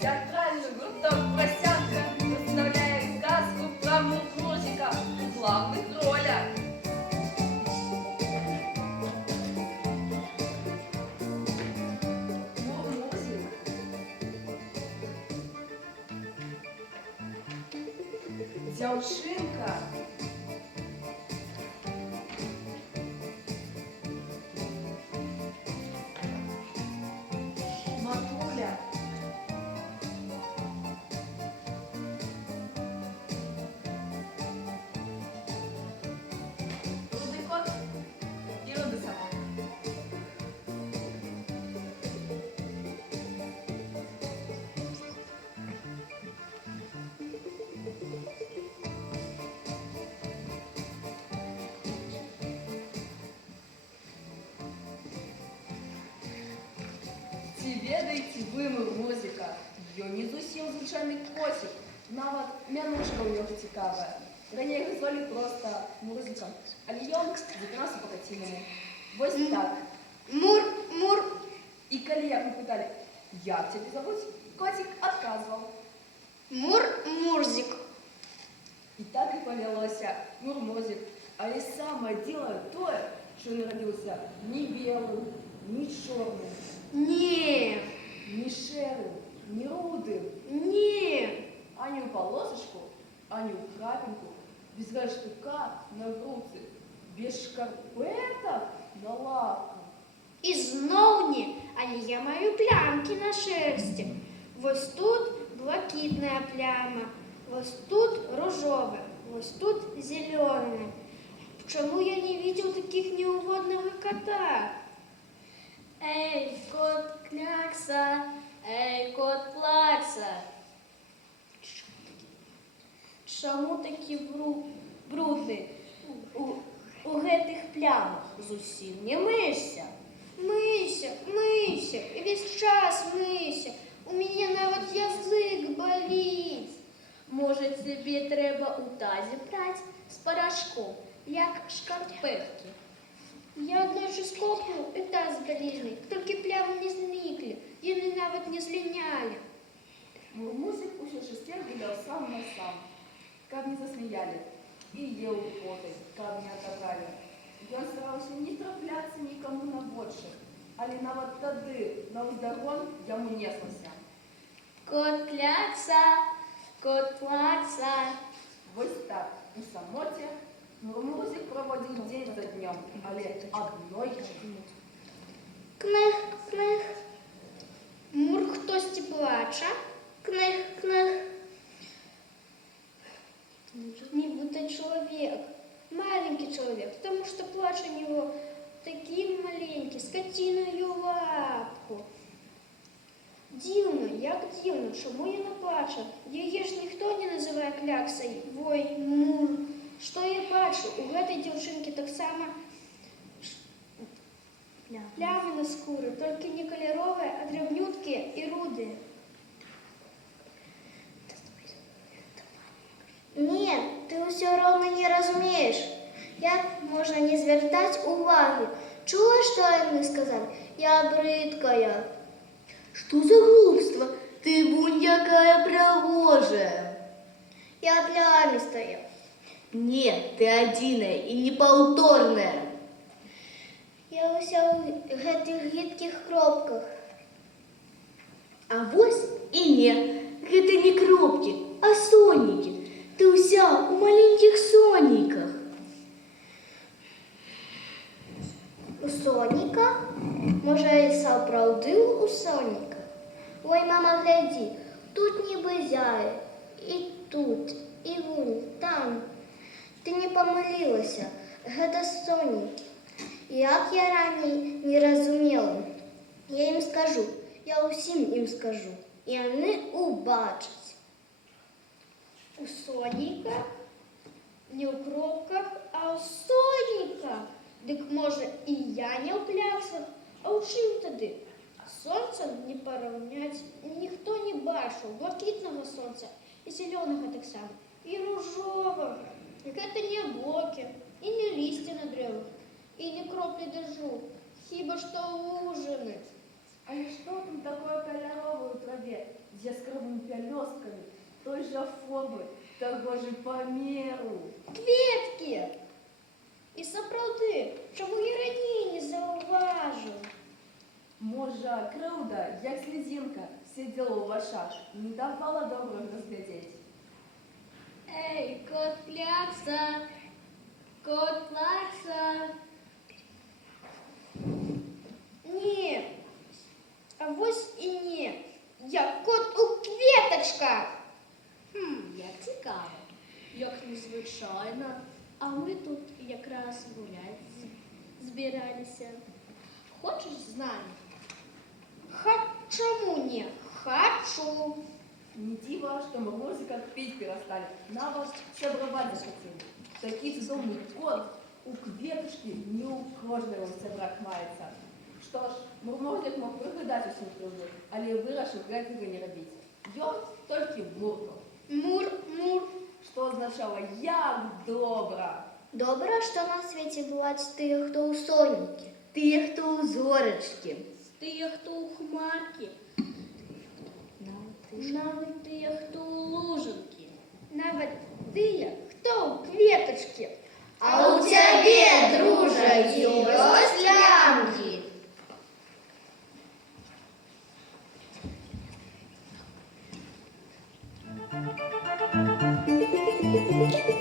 Театральный гурток «Просянка» представляет сказку про Мурмурзика в главных ролях. Мурмурзик. Дзяўчынка. Матуля. Рудий кот і руда собака. Ці ведаеце вы Мурмурзіка? Ён не зусім звычайны коцік, нават мянушка ў яго цікавая. Раней яго звалі проста Мурзікам, але ён запінаўся па-кацінаму. Вось так. Мур. І калі яго пыталі, як цябе завуць, коцік адказваў. Мурзик. І так і павялося Мурмурзік. Але самае дзіўнае тое, што ён нарадзіўся ні белым, ні чорным, Не. ні шэрым, ні рудым, Не. ані ў палосачку, ані ў крапінку, без гаштука на грудцы, без шкарпетак на лапках. І зноў не, але я маю плямкі на шерсці. Вось тут блакітная пляма, вось тут ружовая, вось тут зеленая. Чому я не видел таких неугодного кота? Эй, кот Клякса, эй, кот Плакса. Чому такі брудний у гэтых плямах? Зусім не мыйся. Мыйся, і весь час мыйся. У мяне нават язык баліць. Може, тебе трэба у тазі праць з парашком, як шкарпеткі. Я аднойчы скопнуў і таз бялізны, толькі плямы не зніклі, яны нават не злінялі. Мурмурзик усё шестер гулял сам на сам, каб не засмеяли, и ел потай, каб не отогали. Ён стараўся не трапляцца нікому на вочы, але нават тады наўздагон яму неслася. Кот Клякса, кот Плакса. Вось так, у самоце Мурмурзик проводил день за днем, але аднойчы. Кнэх, кнэх. Мур хтосьці плача. Кнэх, кнэх. Нібыта человек, маленький человек, потому что плач у него таким маленький, скотиною лапку. Дивно, як дивно, чому яна плача? Яе ж ніхто не называе кляксай. Ой, Мур. Што я бачу? У гэтай дзяўчынкі таксама плямы на скуры, толькі не каляровыя, а драбнюткія і рудыя. Не, ты ўсё роўна не разумееш. Як можна не звяртаць увагі? Чула, што яны сказалі? Я брыдкая. Что за глупство? Ты вон якая пригожая. Я плямістая. Нет, ты адзіная і непаўторная. Я ўся ў гэтых гідкіх кропках. А вось і не. Гэта не кропкі, а сонікі. Ты ўся у маленькіх соніках. У соніка? Можа, і сапраўды у соніка? Ой, мама, глядзі, тут нібы зяе. І тут, і вунь, там. Ты не памылілася, гэта сонікі. Як я раней не разумела. Я ім скажу, я ўсім ім скажу. І яны убачаць. У соніка? Не ў кропках, а ў соніках. Дык можа і я не ў плясах, а ў чым тады? Сонца не параўняць, ніхто не бачыў блакітнага сонца і зялёнага таксама, і ружовага. гэта не аблокі, і не лісце на дрэвах, і не кроплі дажджу, хіба што лужыны. А что там такое кольоровое у траве с яскравыми пелёстками, той же формы, того же по меру? Кветкі! І сапраўды, чаму я раней не заўважыў? Можа, крыўда, як слезинка, сидела у вашах, не давала добра разглядеть. Эй, кот Плакса! Кот Плакса! Не, а вось і не. Я кот у кветачках. Як цікаво, як незвичайно. А ми тут якраз гуляти збиралися. Хочеш з нами? Чому ні? Хочу. Не диво, что мы вроде как пить перестали, на вас все обрывать захотели. Такий цудовний кот у кветушки не у кожного собрак мається. Що ж, мурмозик мог пригадати усім кривду, але вирішив гэтага не робити. Ён тільки буркнув, Мур. що означало «як добра». Добра, што на свеце бываць тыя, хто ў соннікі. Тыя, хто ў зорачкі. Тыя, хто ў хмаркі. Нават тыя, хто ў лужынкі. Нават тыя, хто ў кветачкі. А у цябе, дружа, ёсць лямкі? Thank you.